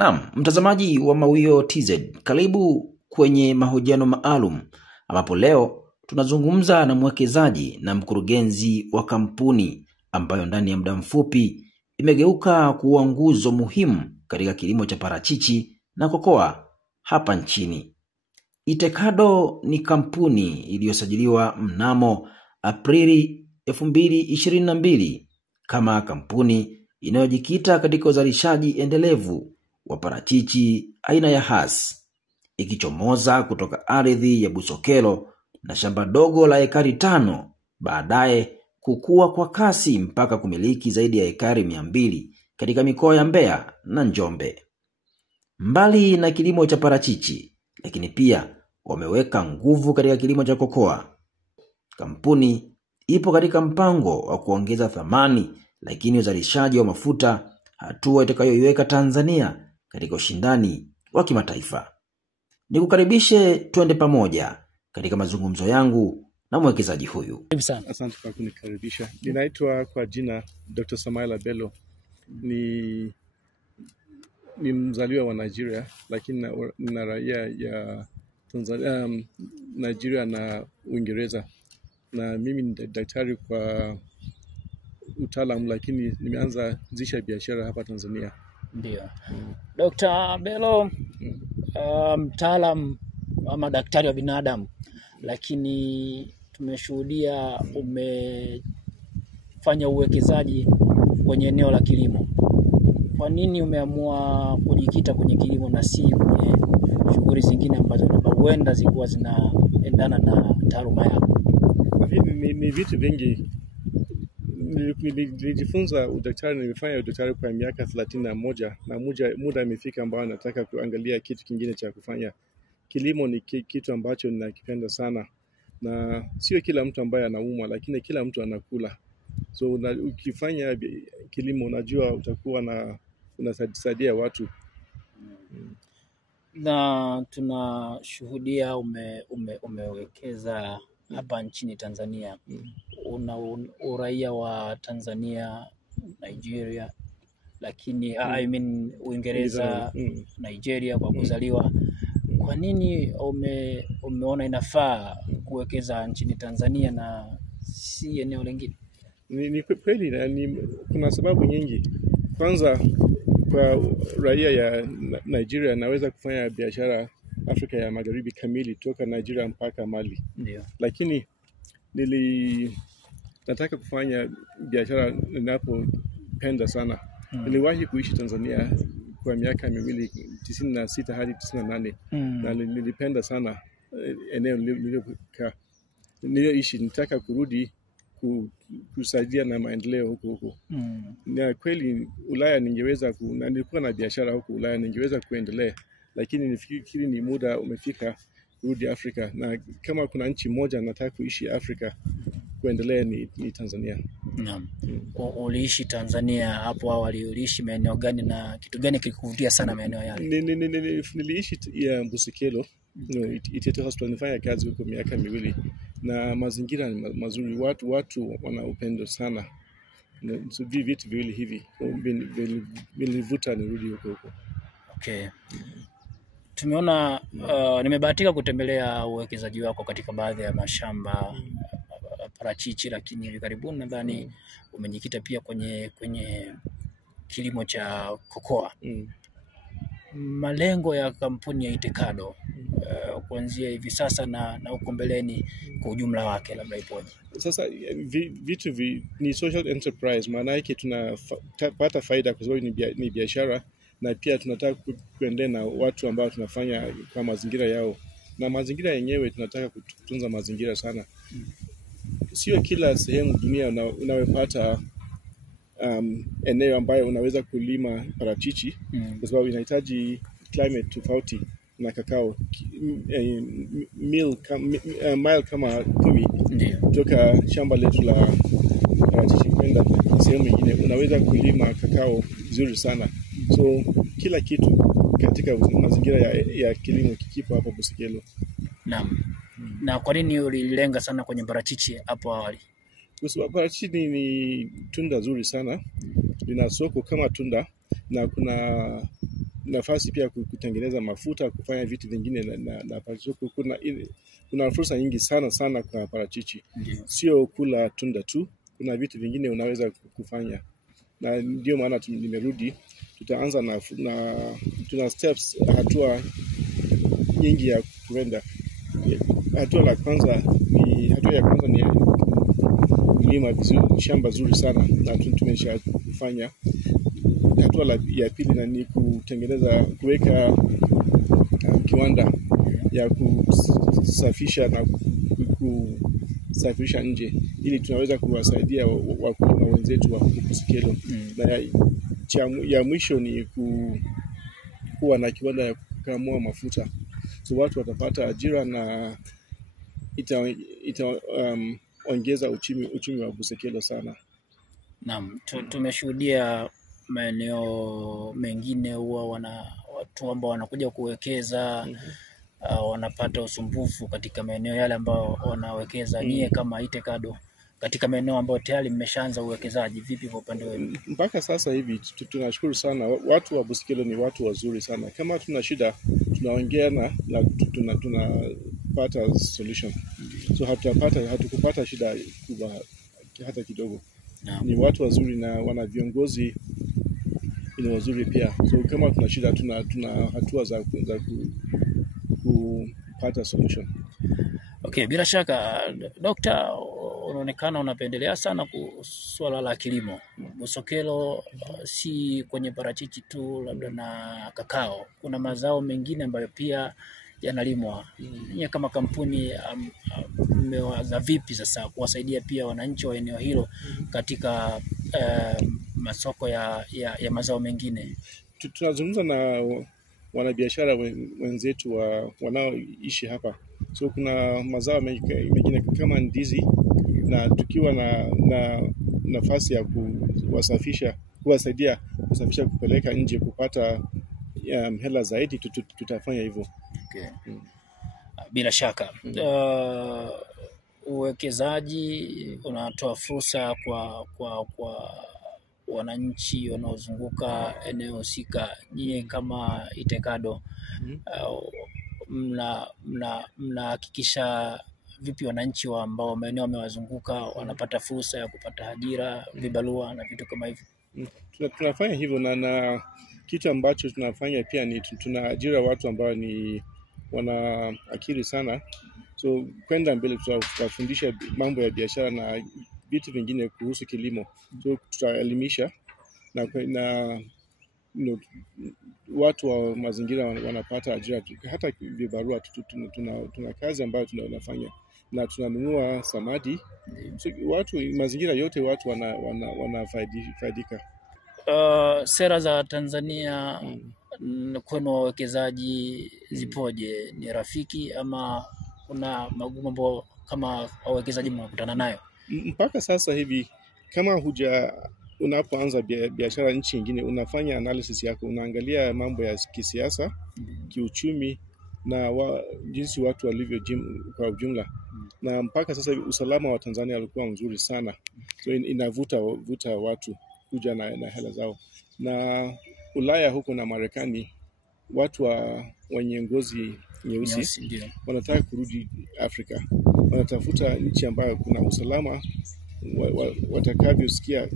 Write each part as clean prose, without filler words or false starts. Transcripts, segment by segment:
Naam, mtazamaji wa Mawio TZ, karibu kwenye mahojiano maalum ambapo leo tunazungumza na mwekezaji na mkurugenzi wa kampuni ambayo ndani ya muda mfupi imegeuka kuwa nguzo muhimu katika kilimo cha parachichi na kokoa hapa nchini. Itekado ni kampuni iliyosajiliwa mnamo Aprili 2022 kama kampuni inayojikita katika uzalishaji endelevu wa parachichi aina ya Hass, ikichomoza kutoka ardhi ya Busokelo na shamba dogo la ekari 5, baadaye kukua kwa kasi mpaka kumiliki zaidi ya ekari 200 katika mikoa ya Mbeya na Njombe. Mbali na kilimo cha parachichi, lakini pia wameweka nguvu katika kilimo cha kokoa. Kampuni ipo katika mpango wa kuongeza thamani lakini uzalishaji wa mafuta, hatua itakayoiweka Tanzania katika ushindani wa kimataifa. Nikukaribishe twende pamoja katika mazungumzo yangu na mwekezaji huyu. Asante kwa kunikaribisha. Ninaitwa kwa jina Dr. Samaila Bello. Ni mzaliwa wa Nigeria, lakini na raia ya Tanzania, Nigeria na Uingereza. Na mimi ni daktari kwa utaalamu, lakini nimeanza zisha biashara hapa Tanzania. Ndio. Dr. Bello, mtaalamu ama daktari wa binadamu, lakini tumeshuhudia umefanya uwekezaji kwenye eneo la kilimo. Kwa nini umeamua kujikita kwenye kilimo na si kwenye shughuli zingine ambazo huenda zilikuwa zinaendana na taaluma yako? Ni vitu vingi. Nilijifunza udaktari, nimefanya udaktari kwa miaka 31 na muda imefika ambao nataka kuangalia kitu kingine cha kufanya. Kilimo ni kitu ambacho ninakipenda sana, na sio kila mtu ambaye anaumwa, lakini kila mtu anakula. So ukifanya kilimo unajua utakuwa unasaidia watu. Na tunashuhudia umewekeza hapa nchini Tanzania. Una uraia wa Tanzania, Nigeria, lakini Uingereza, Nigeria kwa kuzaliwa. Kwa nini umeona inafaa kuwekeza nchini Tanzania na si eneo lingine? Ni kweli, kuna sababu nyingi. Kwanza, kwa raia ya Nigeria naweza kufanya biashara Afrika ya Magharibi kamili toka Nigeria mpaka Mali. Ndio. Lakini nataka kufanya biashara ninapopenda sana. Niliwahi kuishi Tanzania kwa miaka 96 hadi 98. Na nilipenda sana eneo niliyoishi. Nitaka kurudi kusaidia na maendeleo huko. Na kweli Ulaya ningeweza na nilikuwa na biashara huko Ulaya, ningeweza kuendelea, lakini nifikiri ni muda umefika kurudi Afrika, na kama kuna nchi moja nataka kuishi Afrika kuendelea ni Tanzania. Naam. Uliishi Tanzania hapo awali, uliishi maeneo gani na kitu gani kilikuvutia sana maeneo yale? Niliishi ya Busokelo, Iteto Hospital. Nilifanya kazi huko miaka 2 na mazingira ni mazuri, watu wana upendo sana. So vitu viwili hivi vilivuta nirudi huko. Okay. Tumeona nimebahatika kutembelea uwekezaji wako katika baadhi ya mashamba parachichi, lakini hivi karibuni nadhani umejikita pia kwenye kilimo cha kokoa. Malengo ya kampuni ya Itekado kuanzia hivi sasa na huko mbeleni kwa ujumla wake labda ipoje? Sasa vitu ni social enterprise, maana yake tunapata faida kwa sababu ni biashara, na pia tunataka kuendelea na watu ambao tunafanya kwa mazingira yao, na mazingira yenyewe tunataka kutunza mazingira sana. Sio kila sehemu dunia unawepata eneo ambayo unaweza kulima parachichi, kwa sababu inahitaji climate tofauti na kakao. Mile kama 10 kutoka shamba letu la parachichi kwenda sehemu nyingine unaweza kulima kakao vizuri sana. So kila kitu katika mazingira ya kilimo kikipo hapo Busokelo. Naam. Na kwa nini ulilenga sana kwenye parachichi hapo awali? Kwa sababu parachichi ni tunda zuri sana, lina soko kama tunda, na kuna nafasi pia kutengeneza mafuta, kufanya vitu vingine na parachichi. Kuna fursa nyingi sana kwa parachichi. Sio kula tunda tu, kuna vitu vingine unaweza kufanya, na ndio maana nimerudi. Tutaanza na tuna steps, hatua nyingi ya kuenda. Hatua ya kwanza ni kulima vizuri, shamba zuri sana, na tumeshafanya. Hatua ya pili ni kuweka kiwanda ya kusafisha na kusafirisha nje, ili tunaweza kuwasaidia wakulima wenzetu wa huko Busekelo. Na ya mwisho ni kuwa na kiwanda ya kukamua mafuta, so watu watapata ajira na itaongeza uchumi wa Busekelo sana. Naam, tumeshuhudia maeneo mengine huwa watu ambao wanakuja kuwekeza wanapata usumbufu katika maeneo yale ambao wanawekeza. Nyie kama Itekado, katika maeneo ambayo tayari mmeshaanza uwekezaji, vipi kwa upande wenu? Mpaka sasa hivi tunashukuru sana. Watu wa Busekelo ni watu wazuri sana. Kama tuna shida, tunaongea na tunapata solution. So hatukupata shida kubwa hata kidogo. Ni watu wazuri na wana viongozi ni wazuri pia. So kama tuna shida, tuna hatua za kupata solution. Okay, bila shaka Dokta, unaonekana unapendelea sana swala la kilimo. Busekelo si kwenye parachichi tu, labda na kakao. Kuna mazao mengine ambayo pia yanalimwa. Nyie kama kampuni mmewaza vipi sasa kuwasaidia pia wananchi wa eneo hilo katika masoko ya mazao mengine? Tunazungumza na wanabiashara wenzetu wanaoishi hapa. So kuna mazao mengine kama ndizi, na tukiwa na nafasi ya kuwasaidia kusafisha kupeleka nje kupata hela zaidi, tutafanya hivyo. Okay. Bila shaka uwekezaji unatoa fursa kwa wananchi wanaozunguka eneo husika. Nyie kama Itekado mnahakikisha vipi wananchi ambao maeneo wamewazunguka wanapata fursa ya kupata ajira, vibarua na vitu kama hivyo? Tunafanya hivyo, na kitu ambacho tunafanya pia ni tunaajira watu ambao ni wana akili sana. So kwenda mbele tutafundisha mambo ya biashara na vitu vingine kuhusu kilimo. So tutaelimisha na watu wa mazingira wanapata ajira, hata vibarua. Tuna kazi ambayo tunafanya na tunanunua samadi. So mazingira yote watu wanafaidika. Sera za Tanzania kwenu wawekezaji zipoje? Ni rafiki ama kuna magumu ambayo kama wawekezaji mnakutana nayo? Mpaka sasa hivi, kama unapoanza biashara nchi nyingine, unafanya analysis yako, unaangalia mambo ya kisiasa, kiuchumi na jinsi watu walivyo kwa ujumla. Na mpaka sasa hivi usalama wa Tanzania ulikuwa mzuri sana, so inavuta watu kuja na hela zao. Na Ulaya huko na Marekani, watu wenye ngozi nyeusi wanataka kurudi Afrika, wanatafuta nchi ambayo kuna usalama, watakavyojisikia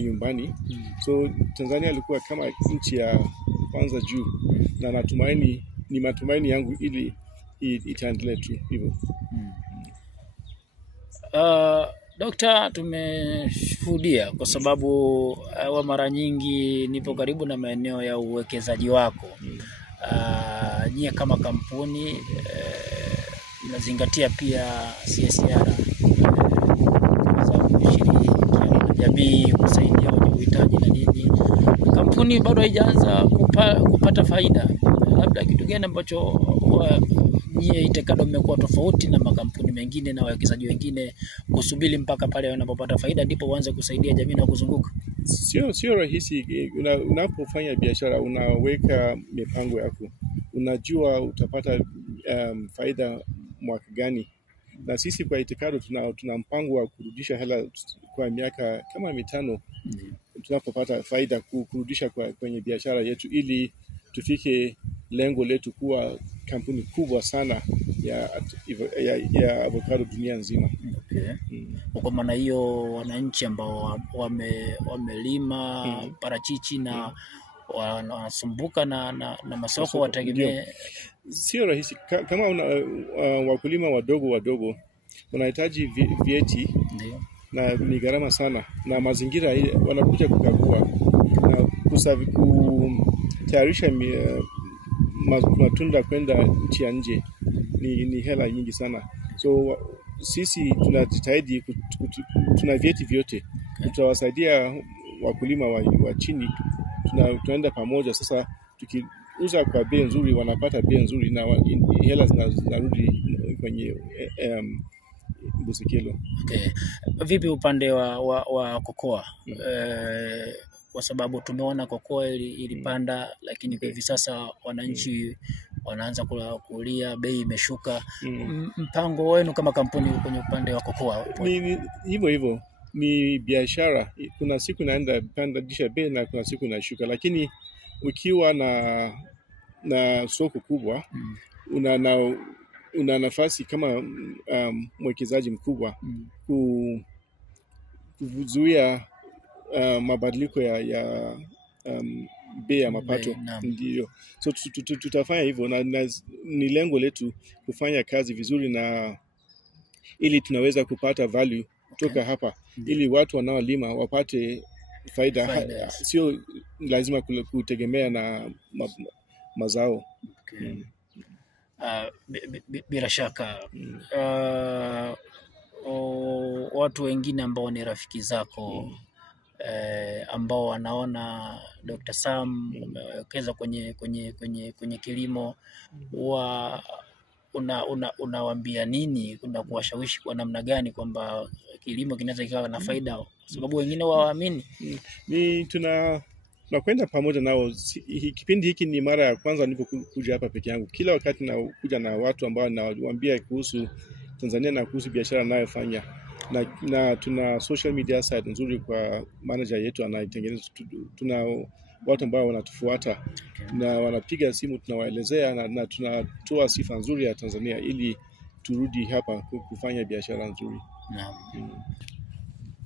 nyumbani. So Tanzania ilikuwa kama nchi ya kwanza juu, na ni matumaini yangu ili itaendelea tu hivyo. Dokta, tumeshuhudia kwa sababu mara nyingi nipo karibu na maeneo ya uwekezaji wako. Nyie kama kampuni mnazingatia pia CSR za kushirikiana na jamii, kusaidia wenye uhitaji na nini. Kampuni bado haijaanza kupata faida. Labda kitu gani ambacho nyie Itekado mmekuwa tofauti na makampuni mengine na wawekezaji wengine kusubiri mpaka pale wanapopata faida ndipo uanze kusaidia jamii na kuzunguka? Sio rahisi. Unapofanya biashara unaweka mipango yako, unajua utapata faida mwaka gani. Na sisi kwa Itekado tuna mpango wa kurudisha hela kwa miaka kama 5 tunapopata faida, kurudisha kwenye biashara yetu, ili tufike lengo letu kuwa kampuni kubwa sana ya avocado dunia nzima. Okay. Kwa maana hiyo wananchi ambao wamelima parachichi na wanasumbuka na masoko wategemee. Sio rahisi kama wakulima wadogo wanahitaji vyeti. Ndio. Na ni gharama sana, na mazingira wanakuja kukagua na kutayarisha matunda kwenda nchi ya nje ni hela nyingi sana. So sisi tunajitahidi, tuna vyeti vyote, tutawasaidia wakulima wa chini, tunaenda pamoja. Sasa tukiuza kwa bei nzuri, wanapata bei nzuri na hela zinarudi kwenye Busekelo. Okay. Vipi upande wa kokoa? Kwa sababu tumeona kokoa ilipanda, lakini kwa hivi sasa wananchi wanaanza kulia, bei imeshuka. Mpango wenu kama kampuni kwenye upande wa kokoa? Ni hivyo ni biashara, kuna siku inaenda pandisha bei na kuna siku inashuka, lakini ukiwa na soko kubwa una nafasi kama mwekezaji mkubwa kuzuia mabadiliko ya bei ya mapato. Ndio, so tutafanya hivyo, na ni lengo letu kufanya kazi vizuri, na ili tunaweza kupata value kutoka hapa, ili watu wanaolima wapate faida. Sio lazima kutegemea na mazao. Okay. Bila shaka watu wengine ambao ni rafiki zako ambao wanaona Dr. Sam umewekeza kwenye kilimo, unawaambia nini, kuna kuwashawishi kwa namna gani kwamba kilimo kinaweza kikawa na faida, kwa sababu wengine waamini? Tunakwenda pamoja nao. Kipindi hiki ni mara ya kwanza nilipokuja hapa peke yangu. Kila wakati nakuja na watu ambao nawaambia kuhusu Tanzania na kuhusu biashara ninayofanya, na tuna social media site nzuri kwa manager yetu anaitengeneza. Tuna watu ambao wanatufuata na wanapiga simu, tunawaelezea na tunatoa sifa nzuri ya Tanzania ili turudi hapa kufanya biashara nzuri.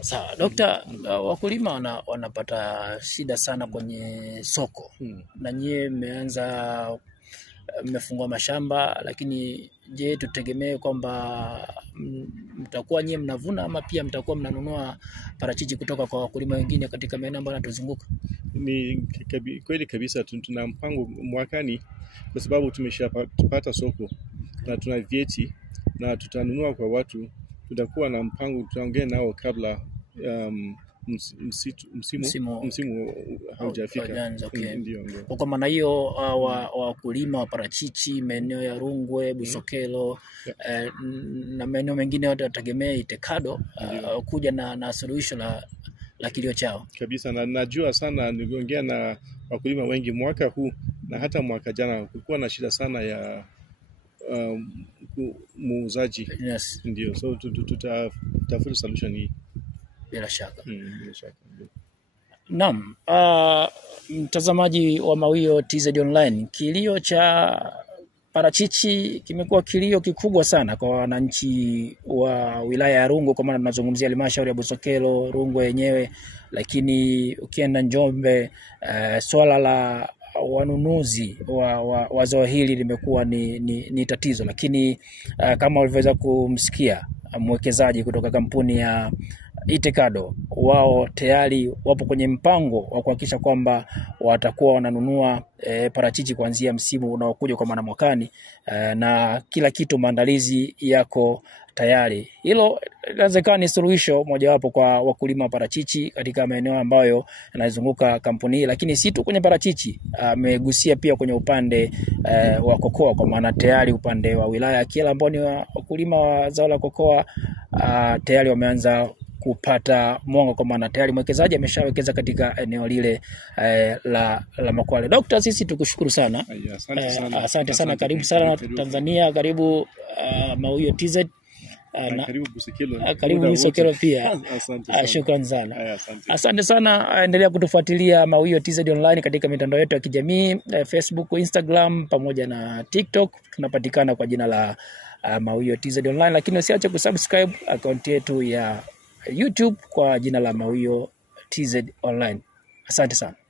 Sawa, Dokta, wakulima wanapata shida sana kwenye soko. Na nyie mmefungua mashamba, lakini je, tutegemee kwamba mtakuwa nyie mnavuna ama pia mtakuwa mnanunua parachichi kutoka kwa wakulima wengine katika maeneo ambayo yanatuzunguka? Ni kweli kabisa, tuna mpango mwakani, kwa sababu tumeshapata soko na tuna vyeti na tutanunua kwa watu. Tutakuwa na mpango, tutaongea nao kabla msimu haujafika. Okay. Kwa maana hiyo wakulima wa parachichi maeneo ya Rungwe, Busokelo na maeneo mengine watategemea Itekado kuja na suluhisho la kilio chao kabisa. Na najua sana, niliongea na wakulima wengi mwaka huu na hata mwaka jana, kulikuwa na shida sana ya muuzaji. Yes. Ndio, so tutafuta solution hii bila shaka. Bila shaka. Naam, mtazamaji wa Mawio TZ Online, kilio cha parachichi kimekuwa kilio kikubwa sana kwa wananchi wa wilaya ya Rungwe, kwa maana tunazungumzia halmashauri ya Busokelo, Rungwe yenyewe, lakini ukienda Njombe swala la wanunuzi wa zao hili limekuwa ni tatizo. Lakini kama ulivyoweza kumsikia mwekezaji kutoka kampuni ya Itekado, wao tayari wapo kwenye mpango wa kuhakikisha kwamba watakuwa wananunua parachichi kuanzia msimu unaokuja kwa maana mwakani, na kila kitu maandalizi yako tayari. Hilo inawezekana ni suluhisho mojawapo kwa wakulima wa parachichi katika maeneo ambayo yanazunguka kampuni hii. Lakini si tu kwenye parachichi, amegusia pia kwenye upande wa kokoa, kwa maana tayari upande wa wilaya ya Kyela ambao ni wakulima wa zao la kokoa tayari wameanza kupata mwanga, kwa maana tayari mwekezaji ameshawekeza katika eneo lile la Makwale. Dokta, sisi tukushukuru sana. Asante sana. Karibu sana Tanzania, karibu Mawio TZ. Karibu Busekelo. Karibu Busekelo pia. Asante sana. Shukrani sana. Asante. Asante sana. Endelea kutufuatilia Mawio TZ Online katika mitandao yetu ya kijamii, Facebook, Instagram pamoja na TikTok. Tunapatikana kwa jina la Mawio TZ Online, lakini usiache kusubscribe account yetu ya YouTube kwa jina la Mawio TZ Online. Asante sana.